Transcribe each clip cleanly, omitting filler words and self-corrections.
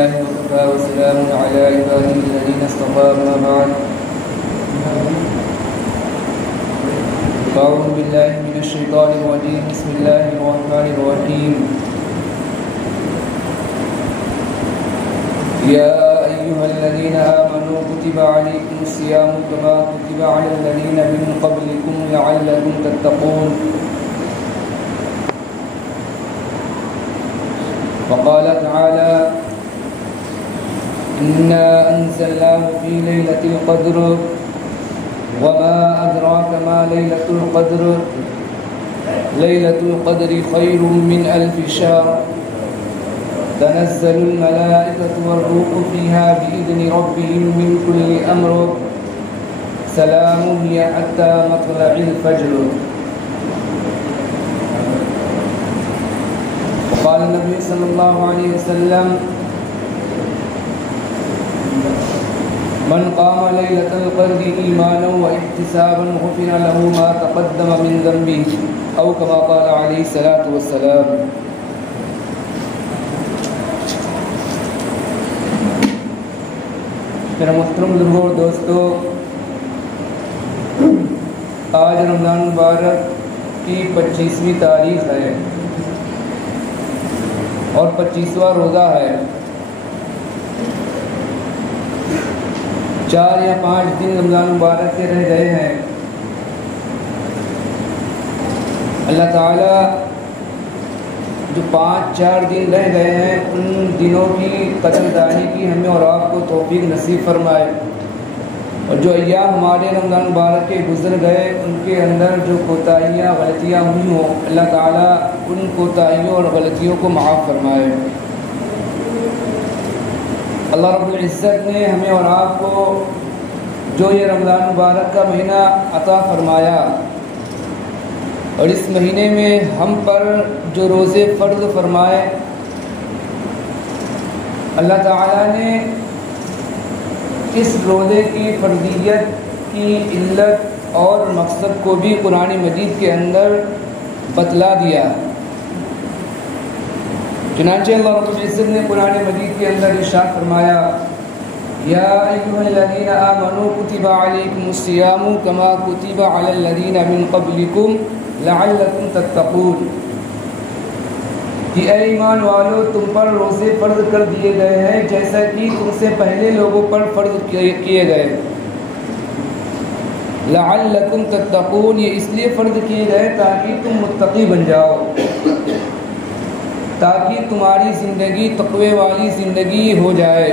لله وكفى وسلام على عباده الذين اصطفى ما بعد أعوذ بالله من الشيطان الرجيم بسم الله الرحمن الرحيم يا أيها الذين آمنوا كتب عليكم الصيام كما كتب على الذين من قبلكم لعلكم تتقون وقال تعالى إنا أنزلناه في ليلة القدر وما أدراك ما ليلة القدر ليلة القدر خير من ألف شهر تنزل الملائكة والروح فيها بإذن ربهم من كل أمر سلام هي حتى مطلع الفجر. وقال النبي صلى الله عليه وسلم من قام ليلة القدر إيمانا واحتسابا غفر له ما تقدم من ذنبه أو كما قال عليه الصلاة والسلام. میرا محترم بزرگوں اور دوستوں، آج رمضان مبارک کی 25ویں تاریخ ہے اور 25واں روزہ ہے. 4 یا 5 دن رمضان مبارک کے رہ گئے ہیں. اللہ تعالیٰ جو 5-4 دن رہ گئے ہیں ان دنوں کی قدر دانی کی ہمیں اور آپ کو توفیق نصیب فرمائے، اور جو ایام ہمارے رمضان مبارک کے گزر گئے ان کے اندر جو کوتاہیاں غلطیاں ہوئی ہوں اللہ تعالیٰ ان کوتاہیوں اور غلطیوں کو معاف فرمائے. اللہ رب العزت نے ہمیں اور آپ کو جو یہ رمضان مبارک کا مہینہ عطا فرمایا اور اس مہینے میں ہم پر جو روزے فرض فرمائے، اللہ تعالیٰ نے اس روزے کی فرضیت کی علت اور مقصد کو بھی قرآن مجید کے اندر بتلا دیا. چنانچہ اللہ رب العزت نے قرآن مجید کے اندر ارشاد فرمایا یا ایھا الذین آمنوا کتب علیکم الصیام کما کتب علی الذین من قبلکم لعلکم تتقون، کہ اے ایمان والو تم پر روزے فرض کر دیے گئے ہیں جیسا کہ تم سے پہلے لوگوں پر فرض کیے گئے. لعلکم تتقون، یہ اس لیے فرض کیے گئے تاکہ تم متقی بن جاؤ، تاکہ تمہاری زندگی تقوی والی زندگی ہو جائے،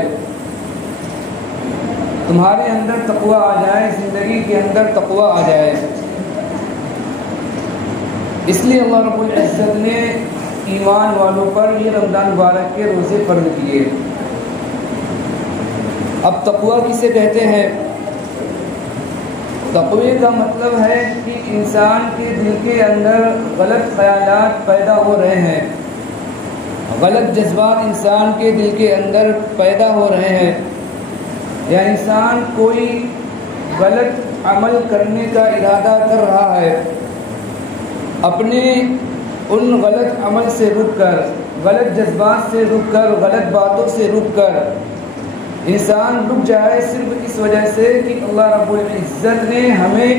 تمہارے اندر تقوی آ جائے، زندگی کے اندر تقوی آ جائے. اس لیے اللہ رب العزت نے ایمان والوں پر یہ رمضان مبارک کے روزے فرض کیے. اب تقوی کسے کہتے ہیں؟ تقوی کا مطلب ہے کہ انسان کے دل کے اندر غلط خیالات پیدا ہو رہے ہیں، غلط جذبات انسان کے دل کے اندر پیدا ہو رہے ہیں، یا انسان کوئی غلط عمل کرنے کا ارادہ کر رہا ہے، اپنے ان غلط عمل سے رک کر، غلط جذبات سے رک کر، غلط باتوں سے رک کر انسان رک جائے صرف اس وجہ سے کہ اللہ رب العزت نے ہمیں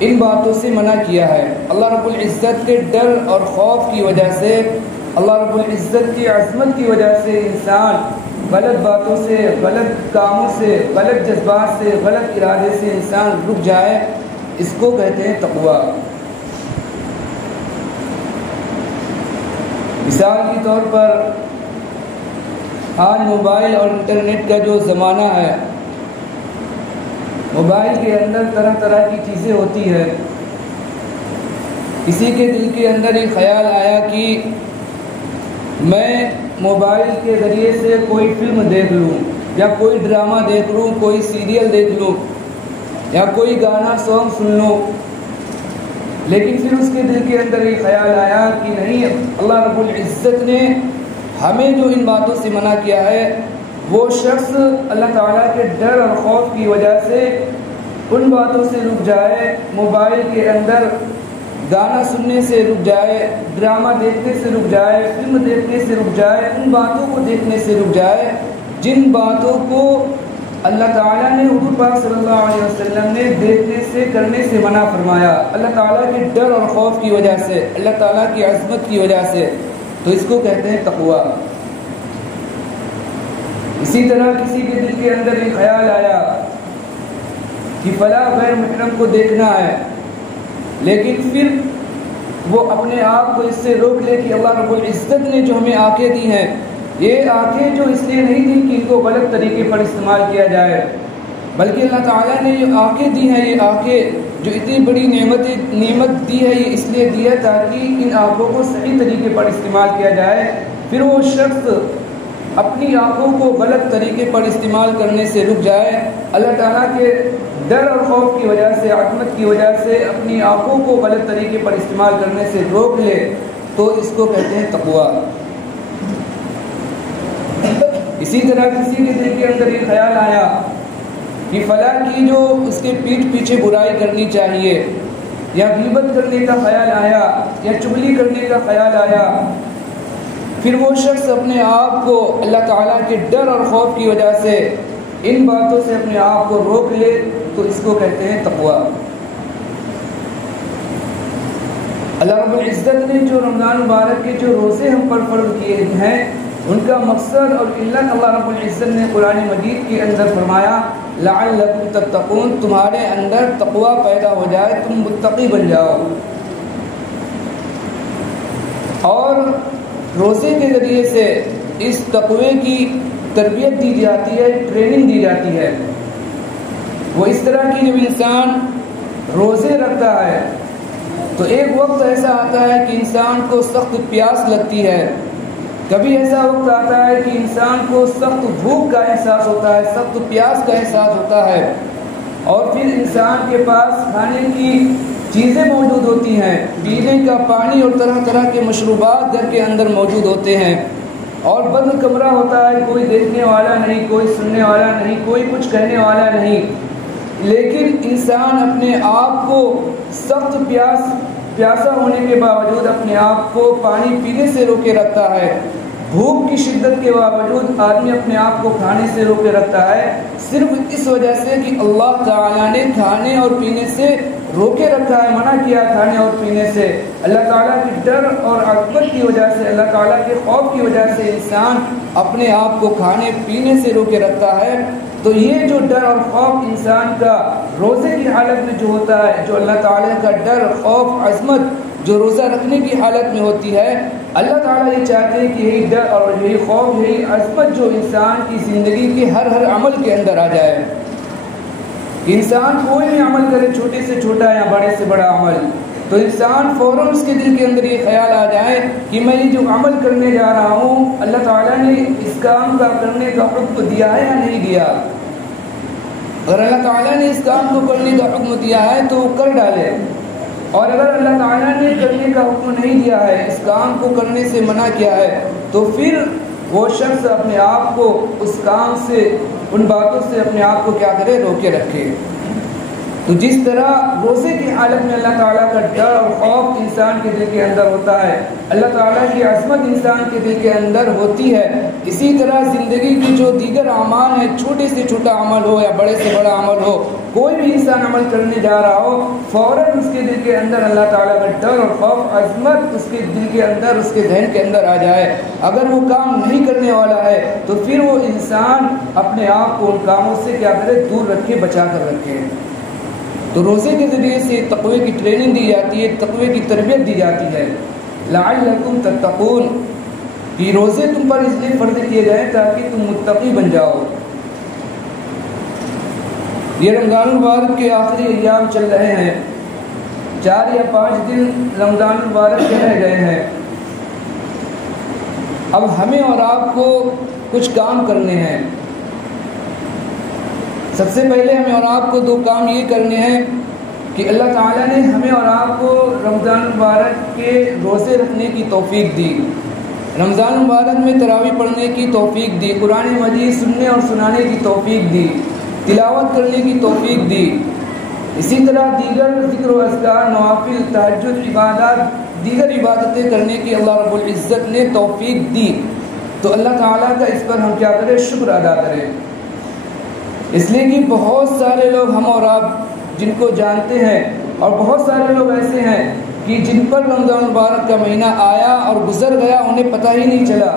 ان باتوں سے منع کیا ہے. اللہ رب العزت کے ڈر اور خوف کی وجہ سے، اللہ رب العزت کی عظمت کی وجہ سے انسان غلط باتوں سے، غلط کاموں سے، غلط جذبات سے، غلط ارادے سے انسان رک جائے، اس کو کہتے ہیں تقوی. مثال کے طور پر آج موبائل اور انٹرنیٹ کا جو زمانہ ہے، موبائل کے اندر طرح طرح کی چیزیں ہوتی ہیں. کسی کے دل کے اندر ایک خیال آیا کہ میں موبائل کے ذریعے سے کوئی فلم دیکھ لوں یا کوئی ڈرامہ دیکھ لوں، کوئی سیریل دیکھ لوں یا کوئی گانا سانگ سن لوں. لیکن پھر اس کے دل کے اندر ایک خیال آیا کہ نہیں، اللہ رب العزت نے ہمیں جو ان باتوں سے منع کیا ہے وہ شخص اللہ تعالیٰ کے ڈر اور خوف کی وجہ سے ان باتوں سے رک جائے، موبائل کے اندر گانا سننے سے رک جائے، ڈرامہ دیکھنے سے رک جائے، فلم دیکھنے سے رک جائے، ان باتوں کو دیکھنے سے رک جائے جن باتوں کو اللہ تعالیٰ نے حضور پاک صلی اللہ علیہ وسلم نے دیکھنے سے کرنے سے منع فرمایا، اللہ تعالیٰ کے ڈر اور خوف کی وجہ سے، اللہ تعالیٰ کی عظمت کی وجہ سے، تو اس کو کہتے ہیں تقویٰ۔ اسی طرح کسی کے دل کے اندر ایک خیال آیا کہ فلاں غیر محرم کو دیکھنا ہے، لیکن پھر وہ اپنے آپ کو اس سے روک لے کہ اللہ رب العزت نے جو ہمیں آنکھیں دی ہیں، یہ آنکھیں جو اس لیے نہیں دی کہ ان کو غلط طریقے پر استعمال کیا جائے، بلکہ اللہ تعالیٰ نے جو آنکھیں دی ہیں، یہ آنکھیں جو اتنی بڑی نعمت دی ہے، یہ اس لیے دی ہے تاکہ ان آنکھوں کو صحیح طریقے پر استعمال کیا جائے۔ پھر وہ شخص اپنی آنکھوں کو غلط طریقے پر استعمال کرنے سے رک جائے، اللہ تعالیٰ کے ڈر اور خوف کی وجہ سے، عظمت کی وجہ سے اپنی آنکھوں کو غلط طریقے پر استعمال کرنے سے روک لے، تو اس کو کہتے ہیں تقویٰ۔ اسی طرح کسی کے دل کے اندر یہ خیال آیا کہ فلاں کی جو اس کے پیٹھ پیچھے برائی کرنی چاہیے، یا غیبت کرنے کا خیال آیا، یا چغلی کرنے کا خیال آیا، پھر وہ شخص اپنے آپ کو اللہ تعالیٰ کے ڈر اور خوف کی وجہ سے ان باتوں سے اپنے آپ کو روک لے، تو اس کو کہتے ہیں تقویٰ۔ اللہ رب العزت نے جو رمضان مبارک کے جو روزے ہم پر فرض کیے ہیں، ان کا مقصد اور علت اللہ رب العزت نے قرآن مجید کے اندر فرمایا لعلکم تتقون، تمہارے اندر تقویٰ پیدا ہو جائے، تم متقی بن جاؤ۔ اور روزے کے ذریعے سے اس تقوی کی تربیت دی جاتی ہے، ٹریننگ دی جاتی ہے۔ وہ اس طرح کی جب انسان روزے رکھتا ہے تو ایک وقت ایسا آتا ہے کہ انسان کو سخت پیاس لگتی ہے، کبھی ایسا وقت آتا ہے کہ انسان کو سخت بھوک کا احساس ہوتا ہے، سخت پیاس کا احساس ہوتا ہے، اور پھر انسان کے پاس کھانے کی چیزیں موجود ہوتی ہیں، پینے کا پانی اور طرح طرح کے مشروبات گھر کے اندر موجود ہوتے ہیں، اور بند کمرہ ہوتا ہے، کوئی دیکھنے والا نہیں، کوئی سننے والا نہیں، کوئی کچھ کہنے والا نہیں، لیکن انسان اپنے آپ کو سخت پیاسا ہونے کے باوجود اپنے آپ کو پانی پینے سے روکے رکھتا ہے، بھوک کی شدت کے باوجود آدمی اپنے آپ کو کھانے سے روکے رکھتا ہے، صرف اس وجہ سے کہ اللہ تعالیٰ نے کھانے اور پینے سے روکے رکھا ہے، منع کیا کھانے اور پینے سے۔ اللہ تعالیٰ کی ڈر اور عظمت کی وجہ سے، اللہ تعالیٰ کے خوف کی وجہ سے انسان اپنے آپ کو کھانے پینے سے روکے رکھتا ہے۔ تو یہ جو ڈر اور خوف انسان کا روزے کی حالت میں جو ہوتا ہے، جو اللہ تعالیٰ کا ڈر، خوف، عظمت جو روزہ رکھنے کی حالت میں ہوتی ہے، اللہ تعالیٰ یہ چاہتے ہیں کہ یہی ڈر اور یہی خوف، یہی عظمت جو انسان کی زندگی کے ہر عمل کے اندر آ جائے۔ انسان کوئی بھی عمل کرے، چھوٹے سے چھوٹا یا بڑے سے بڑا عمل، تو انسان فوراً اس کے دل کے اندر یہ خیال آ جائے کہ میں یہ جو عمل کرنے جا رہا ہوں، اللہ تعالیٰ نے اس کام کا کرنے کا حکم دیا ہے یا نہیں دیا۔ اگر اللہ تعالیٰ نے اس کام کو کرنے کا حکم دیا ہے تو وہ کر ڈالے، اور اگر اللہ تعالیٰ نے کرنے کا حکم نہیں دیا ہے، اس کام کو کرنے سے منع کیا ہے، تو پھر وہ شخص اپنے آپ کو اس کام سے، ان باتوں سے اپنے آپ کو کیا کرے، روکے رکھے۔ تو جس طرح روزے کی حالت میں اللہ تعالیٰ کا ڈر اور خوف انسان کے دل کے اندر ہوتا ہے، اللہ تعالیٰ کی عظمت انسان کے دل کے اندر ہوتی ہے، اسی طرح زندگی کی جو دیگر اعمال ہیں، چھوٹے سے چھوٹا عمل ہو یا بڑے سے بڑا عمل ہو، کوئی بھی انسان عمل کرنے جا رہا ہو، فوراً اس کے دل کے اندر اللہ تعالیٰ کا ڈر اور خوف، عظمت اس کے دل کے اندر، اس کے ذہن کے اندر آ جائے۔ اگر وہ کام نہیں کرنے والا ہے تو پھر وہ انسان اپنے آپ کو ان کاموں سے کیا کرے، دور رکھے، بچا کر رکھے۔ تو روزے کے ذریعے سے تقوی کی ٹریننگ دی جاتی ہے، تقوی کی تربیت دی جاتی ہے۔ لعلکم تتقون، کہ روزے تم پر اس لیے فرض کیے گئے تاکہ تم متقی بن جاؤ۔ یہ رمضان المبارک کے آخری ایام چل رہے ہیں، 4 یا 5 دن رمضان المبارک کے رہ گئے ہیں۔ اب ہمیں اور آپ کو کچھ کام کرنے ہیں۔ سب سے پہلے ہمیں اور آپ کو 2 کام یہ کرنے ہیں کہ اللہ تعالیٰ نے ہمیں اور آپ کو رمضان المبارک کے روزے رکھنے کی توفیق دی، رمضان المبارک میں تراویح پڑھنے کی توفیق دی، قرآن مجید سننے اور سنانے کی توفیق دی، تلاوت کرنے کی توفیق دی، اسی طرح دیگر ذکر و اذکار، نوافل، تہجد، عبادات، دیگر عبادتیں کرنے کی اللہ رب العزت نے توفیق دی۔ تو اللہ تعالیٰ کا اس پر ہم کیا کریں؟ شکر ادا کریں۔ اس لیے کہ بہت سارے لوگ ہم اور آپ جن کو جانتے ہیں، اور بہت سارے لوگ ایسے ہیں کہ جن پر رمضان مبارک کا مہینہ آیا اور گزر گیا، انہیں پتہ ہی نہیں چلا،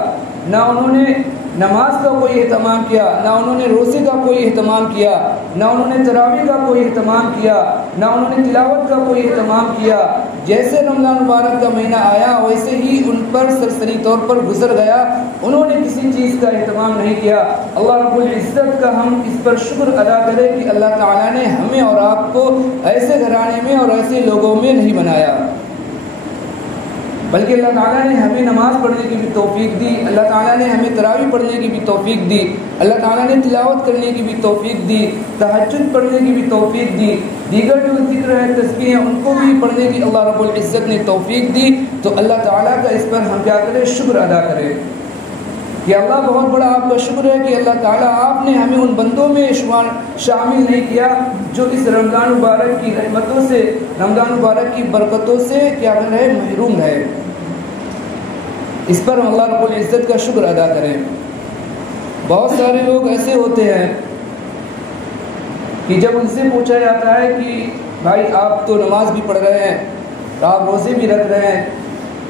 نہ انہوں نے نماز کا کوئی اہتمام کیا، نہ انہوں نے روزے کا کوئی اہتمام کیا، نہ انہوں نے تراویح کا کوئی اہتمام کیا، نہ انہوں نے تلاوت کا کوئی اہتمام کیا۔ جیسے رمضان مبارک کا مہینہ آیا ویسے ہی ان پر سرسری طور پر گزر گیا، انہوں نے کسی چیز کا اہتمام نہیں کیا۔ اللہ رب العزت کا ہم اس پر شکر ادا کریں کہ اللہ تعالیٰ نے ہمیں اور آپ کو ایسے گھرانے میں اور ایسے لوگوں میں نہیں بنایا، بلکہ اللہ تعالیٰ نے ہمیں نماز پڑھنے کی بھی توفیق دی، اللہ تعالیٰ نے ہمیں تراویح پڑھنے کی بھی توفیق دی، اللہ تعالیٰ نے تلاوت کرنے کی بھی توفیق دی، تہجد پڑھنے کی بھی توفیق دی، دیگر جو ذکر ہے تسبیح ہیں ان کو بھی پڑھنے کی اللہ رب العزت نے توفیق دی۔ تو اللہ تعالیٰ کا اس پر ہم کیا کریں؟ شکر ادا کریں کہ اللہ بہت بڑا آپ کا شکر ہے کہ اللہ تعالیٰ آپ نے ہمیں ان بندوں میں شامل نہیں کیا جو اس رمضان مبارک کی رحمتوں سے، رمضان مبارک کی برکتوں سے کیا کر رہے؟ محروم ہے۔ اس پر ہم اللہ رب العزت کا شکر ادا کریں۔ بہت سارے لوگ ایسے ہوتے ہیں کہ جب ان سے پوچھا جاتا ہے کہ بھائی آپ تو نماز بھی پڑھ رہے ہیں، آپ روزے بھی رکھ رہے ہیں،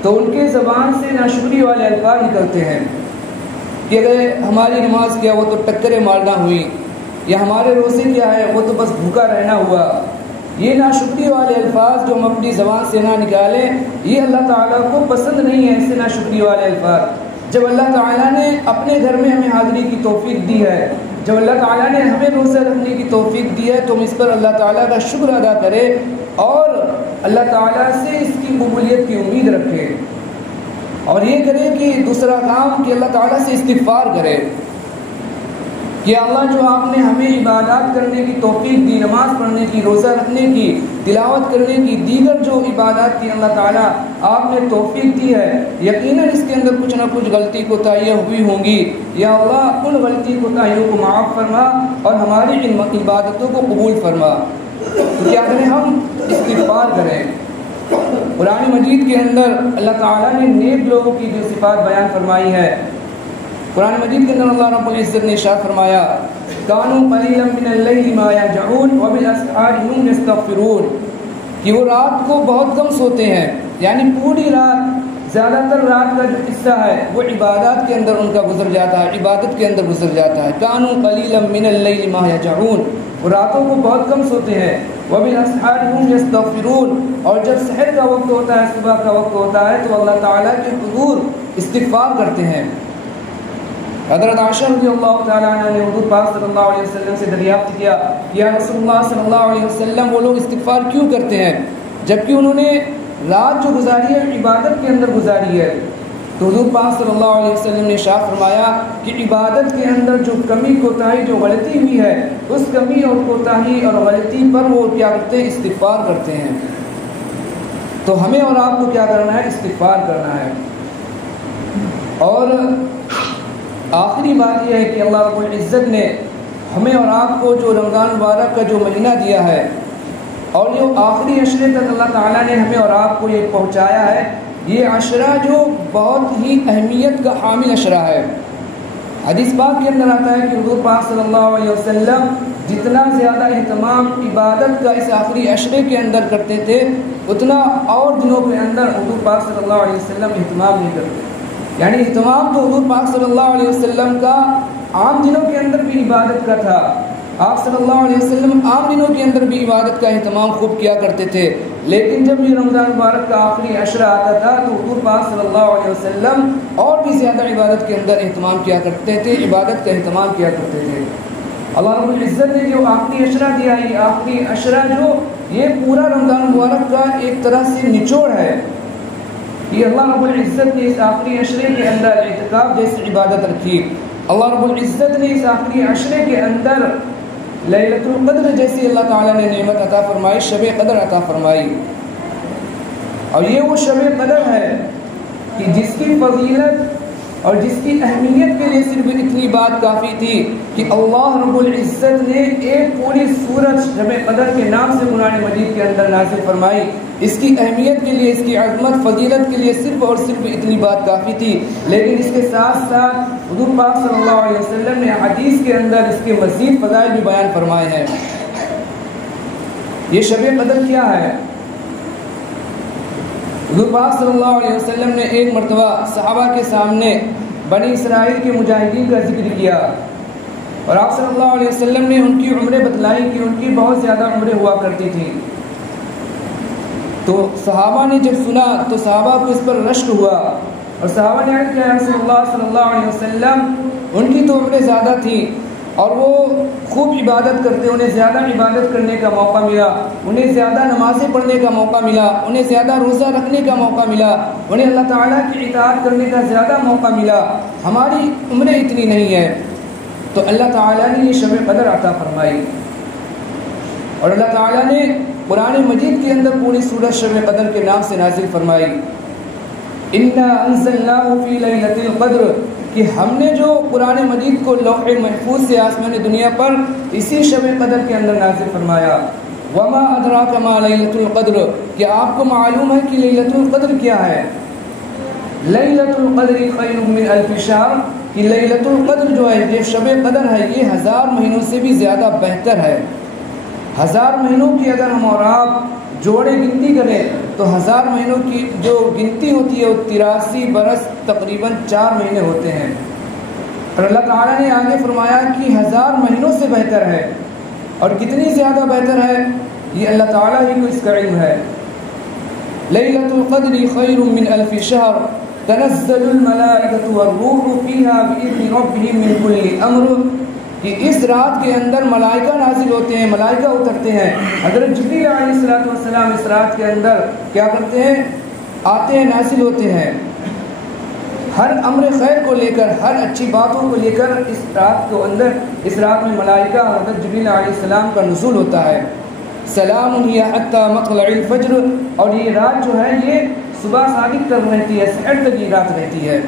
تو ان کے زبان سے ناشکری والے الفاظ نکلتے ہیں کہ اگر ہماری نماز کیا وہ تو ٹکریں مارنا ہوئی، یا ہمارے روزے کیا ہے وہ تو بس بھوکا رہنا ہوا۔ یہ ناشکری والے الفاظ جو ہم اپنی زبان سے نہ نکالیں، یہ اللہ تعالیٰ کو پسند نہیں ہے، ایسے ناشکری والے الفاظ۔ جب اللہ تعالیٰ نے اپنے گھر میں ہمیں حاضری کی توفیق دی ہے، جب اللہ تعالیٰ نے ہمیں روزہ رکھنے کی توفیق دی ہے، تو ہم اس پر اللہ تعالیٰ کا شکر ادا کریں اور اللہ تعالیٰ سے اس کی قبولیت کی امید رکھیں، اور یہ کرے کہ دوسرا کام کہ اللہ تعالیٰ سے استغفار کرے کہ اللہ جو آپ نے ہمیں عبادات کرنے کی توفیق دی، نماز پڑھنے کی، روزہ رکھنے کی، تلاوت کرنے کی، دیگر جو عبادات کی اللہ تعالیٰ آپ نے توفیق دی ہے، یقیناً اس کے اندر کچھ نہ کچھ غلطی کوتاہیاں ہوئی ہوں گی، یا اللہ ان غلطی کوتاہیوں کو معاف فرما اور ہماری ان عبادتوں کو قبول فرما۔ تو کیا کریں؟ ہم استغفار کریں۔ قرآن مجید کے اندر اللہ تعالیٰ نے نیک لوگوں کی جو صفات بیان فرمائی ہے، قرآن مجید کے اندر اللہ رب العزت نے ارشاد فرمایا کانوا قلیلا من اللیل ما یہجعون وبالاسحار هم یستغفرون، کہ وہ رات کو بہت کم سوتے ہیں، یعنی پوری رات، زیادہ تر رات کا جو حصہ ہے وہ عبادات کے اندر ان کا گزر جاتا ہے، عبادت کے اندر گزر جاتا ہے۔ کانوا قلیلا من اللیل ما یہجعون، وہ راتوں کو بہت کم سوتے ہیں، وبالاسحار هم یستغفرون، اور جب سحر کا وقت ہوتا ہے، صبح کا وقت ہوتا ہے، تو اللہ تعالیٰ کے حضور استغفار کرتے ہیں۔ حضرت عائشہ رضی اللہ تعالیٰ عنہ نے حضور پاک صلی اللہ علیہ وسلم سے دریافت کیا کہ یا رسول اللہ صلی اللہ علیہ وسلم وہ لوگ استغفار کیوں کرتے ہیں جبکہ انہوں نے رات جو گزاری ہے عبادت کے اندر گزاری ہے؟ تو حضور پاک صلی اللہ علیہ وسلم نے ارشاد فرمایا کہ عبادت کے اندر جو کمی کوتاہی، جو غلطی ہوئی ہے، اس کمی اور کوتاہی اور غلطی پر وہ کیا کرتے ہیں؟ استغفار کرتے ہیں۔ تو ہمیں اور آپ کو کیا کرنا ہے؟ استغفار کرنا ہے۔ اور آخری بات یہ ہے کہ اللہ رب العزت نے ہمیں اور آپ کو جو رمضان مبارک کا جو مہینہ دیا ہے، اور جو آخری عشرے تک اللہ تعالیٰ نے ہمیں اور آپ کو یہ پہنچایا ہے، یہ عشرہ جو بہت ہی اہمیت کا حامل عشرہ ہے۔ حدیث پاک کے اندر آتا ہے کہ حضور پاک صلی اللہ علیہ وسلم جتنا زیادہ اہتمام عبادت کا اس آخری عشرے کے اندر کرتے تھے، اتنا اور دنوں کے اندر حضور پاک صلی اللہ علیہ وسلم اہتمام نہیں کرتے۔ یعنی اہتمام تو حضور پاک صلی اللہ علیہ وسلم کا عام دنوں کے اندر بھی عبادت کا تھا، آپ صلی اللہ علیہ وسلم عام دنوں کے اندر بھی عبادت کا اہتمام خوب کیا کرتے تھے، لیکن جب یہ رمضان مبارک کا آخری عشرہ آتا تھا تو حضور پاک صلی اللہ علیہ وسلم اور بھی زیادہ عبادت کے اندر اہتمام کیا کرتے تھے، عبادت کا اہتمام کیا کرتے تھے۔ اللہ رب العزت نے جو آخری عشرہ دیا ہے، یہ آخری عشرہ جو یہ پورا رمضان مبارک کا ایک طرح سے نچوڑ ہے، یہ اللہ رب العزت نے اس آخری عشرے کے اندر اعتکاف جیسی عبادت رکھی، اللہ رب العزت نے اس آخری عشرے کے اندر لیلۃ القدر جیسی اللہ تعالیٰ نے نعمت عطا فرمائی، شب قدر عطا فرمائی، اور یہ وہ شب قدر ہے کہ جس کی فضیلت اور جس کی اہمیت کے لیے صرف اتنی بات کافی تھی کہ اللہ رب العزت نے ایک پوری سورت شب قدر کے نام سے قرآن مجید کے اندر نازل فرمائی. اس کی اہمیت کے لیے، اس کی عظمت فضیلت کے لیے صرف اور صرف اتنی بات کافی تھی. لیکن اس کے ساتھ ساتھ حضور پاک صلی اللہ علیہ وسلم نے حدیث کے اندر اس کے مزید فضائل بھی بیان فرمائے ہیں. یہ شب قدر کیا ہے؟ حضور پاک صلی اللہ علیہ وسلم نے ایک مرتبہ صحابہ کے سامنے بنی اسرائیل کے مجاہدین کا ذکر کیا، اور آپ صلی اللہ علیہ وسلم نے ان کی عمریں بتلائی کہ ان کی بہت زیادہ عمریں ہوا کرتی تھیں. تو صحابہ نے جب سنا تو صحابہ کو اس پر رشک ہوا، اور صحابہ نے عرض کیا رسول اللہ صلی اللہ علیہ وسلم ان کی تو عمریں زیادہ تھیں اور وہ خوب عبادت کرتے، انہیں زیادہ عبادت کرنے کا موقع ملا، انہیں زیادہ نمازیں پڑھنے کا موقع ملا، انہیں زیادہ روزہ رکھنے کا موقع ملا، انہیں اللہ تعالیٰ کی اطاعت کرنے کا زیادہ موقع ملا، ہماری عمریں اتنی نہیں ہیں. تو اللہ تعالیٰ نے یہ شب قدر عطا فرمائی، اور اللہ تعالیٰ نے قرآن مجید کے اندر پوری سورۃ شب قدر کے نام سے نازل فرمائی. اِنَّا أَنزَلْنَاهُ فِي لَيْلَةِ الْقَدْرِ، کہ ہم نے جو قرآن مجید کو لوح محفوظ سے آسمان دنیا پر اسی شب قدر کے اندر نازل فرمایا. وما ادراک ما لیلۃ القدر، کہ آپ کو معلوم ہے کہ لیلۃ القدر کیا ہے؟ لیلۃ القدر خیر من الف شہر، کہ لیلۃ القدر جو ہے، یہ شب قدر ہے، یہ 1000 مہینوں سے بھی زیادہ بہتر ہے. 1000 مہینوں کی اگر ہم اور آپ جوڑے گنتی کریں تو 1000 مہینوں کی جو گنتی ہوتی ہے وہ 83 برس تقریباً 4 مہینے ہوتے ہیں. اور اللہ تعالیٰ نے آگے فرمایا کہ 1000 مہینوں سے بہتر ہے. اور کتنی زیادہ بہتر ہے یہ اللہ تعالیٰ ہی کو اس کا علم ہے. لیلۃ القدر خیر من الف شہر تنزل الملائکۃ والروح فیہا بإذن ربہم من کل امر، کہ اس رات کے اندر ملائکہ نازل ہوتے ہیں، ملائکہ اترتے ہیں. حضرت جبریل علیہ السلام اس رات کے اندر کیا کرتے ہیں؟ آتے ہیں، نازل ہوتے ہیں، ہر امر خیر کو لے کر، ہر اچھی باتوں کو لے کر. اس رات کے اندر، اس رات میں ملائکہ حضرت جبریل علیہ السلام کا نزول ہوتا ہے. سلام ہی حتی مطلع الفجر، اور یہ رات جو ہے یہ صبح صادق تک رہتی ہے، سحر تک یہ رات رہتی ہے.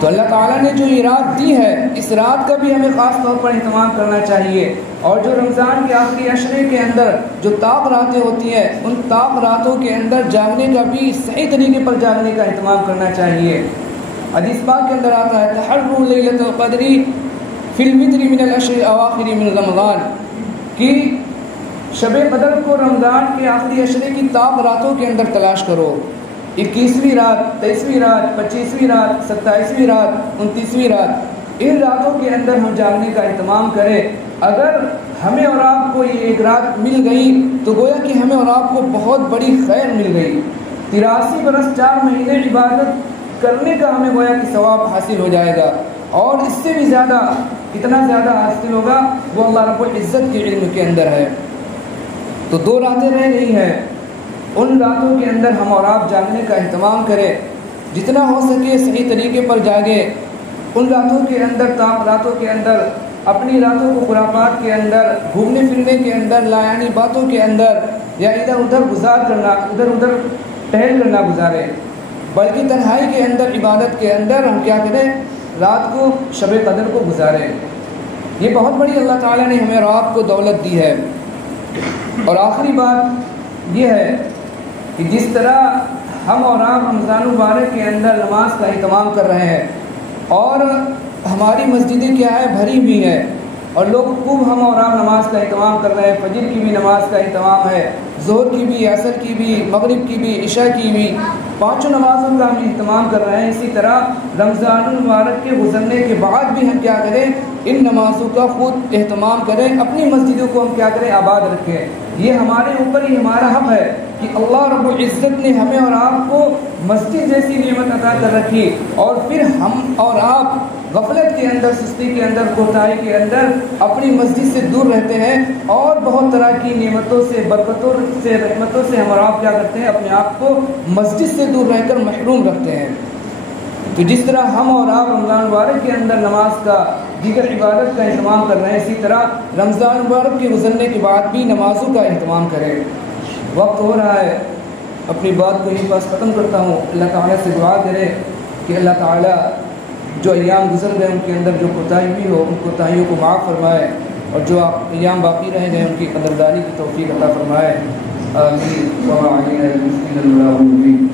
تو اللہ تعالیٰ نے جو یہ رات دی ہے، اس رات کا بھی ہمیں خاص طور پر اہتمام کرنا چاہیے. اور جو رمضان کے آخری عشرے کے اندر جو طاق راتیں ہوتی ہیں، ان طاق راتوں کے اندر جاگنے کا بھی صحیح طریقے پر جاگنے کا اہتمام کرنا چاہیے. حدیث پاک کے اندر آتا ہے تحروا لیلۃ القدر فی الوتر من العشر الاواخر من رمضان، کہ شب قدر کو رمضان کے آخری عشرے کی طاق راتوں کے اندر تلاش کرو. 21ویں رات، 23ویں رات، 25ویں رات، 27ویں رات، 29ویں رات، ان راتوں کے اندر ہم جاگنے کا اہتمام کریں. اگر ہمیں اور آپ کو یہ ایک رات مل گئی تو گویا کہ ہمیں اور آپ کو بہت بڑی خیر مل گئی. 83 برس 4 مہینے عبادت کرنے کا ہمیں گویا کہ ثواب حاصل ہو جائے گا. اور اس سے بھی زیادہ، کتنا زیادہ حاصل ہوگا وہ اللہ رب العزت کے علم کے اندر ہے. تو 2 راتیں رہ گئی ہیں، ان راتوں کے اندر ہم اور آپ جاگنے کا اہتمام کریں، جتنا ہو سکے صحیح طریقے پر جاگیں. ان راتوں کے اندر، طاق راتوں کے اندر، اپنی راتوں کو خرافات کے اندر، گھومنے پھرنے کے اندر، لایانی باتوں کے اندر یا ادھر ادھر گزار کرنا، ادھر ادھر ٹہل کرنا گزارے، بلکہ تنہائی کے اندر، عبادت کے اندر ہم کیا کریں؟ رات کو، شب قدر کو گزاریں. یہ بہت بڑی اللہ تعالیٰ نے ہمیں اور آپ کو دولت دی ہے. اور آخری بات یہ ہے کہ جس طرح ہم اور آپ رمضان مبارک کے اندر نماز کا اہتمام کر رہے ہیں، اور ہماری مسجدیں کیا ہے؟ بھری ہوئی ہیں، اور لوگ خوب ہم اور آپ نماز کا اہتمام کر رہے ہیں. فجر کی بھی نماز کا اہتمام ہے، ظہر کی بھی، عصر کی بھی، مغرب کی بھی، عشاء کی بھی، 5 نمازوں کا ہم اہتمام کر رہے ہیں. اسی طرح رمضان المبارک کے گزرنے کے بعد بھی ہم کیا کریں؟ ان نمازوں کا خود اہتمام کریں، اپنی مسجدوں کو ہم کیا کریں؟ آباد رکھیں. یہ ہمارے اوپر ہی ہمارا حق ہے کہ اللہ رب العزت نے ہمیں اور آپ کو مسجد جیسی نعمت عطا کر رکھی، اور پھر ہم اور آپ غفلت کے اندر، سستی کے اندر، کوتاہی کے اندر اپنی مسجد سے دور رہتے ہیں، اور بہت طرح کی نعمتوں سے، برکتوں سے، رحمتوں سے ہم اور آپ کیا کرتے ہیں؟ اپنے آپ کو مسجد سے دور رہ کر محروم رکھتے ہیں. تو جس طرح ہم اور آپ رمضان مبارک کے اندر نماز کا، دیگر عبادت کا اہتمام کر رہے ہیں، اسی طرح رمضان مبارک کے گزرنے کے بعد بھی نمازوں کا اہتمام کریں. وقت ہو رہا ہے، اپنی بات کو یہیں پاس ختم کرتا ہوں. اللہ تعالیٰ سے دعا کریں کہ اللہ تعالیٰ جو ایام گزر گئے ان کے اندر جو کوتاہی ہوئی ہو ان کوتاہیوں کو معاف فرمائے، اور جو ایام باقی رہ گئے ان کی قدردانی کی توفیق عطا فرمائے۔ آمین۔ وما علینا الا البلاغ المبین۔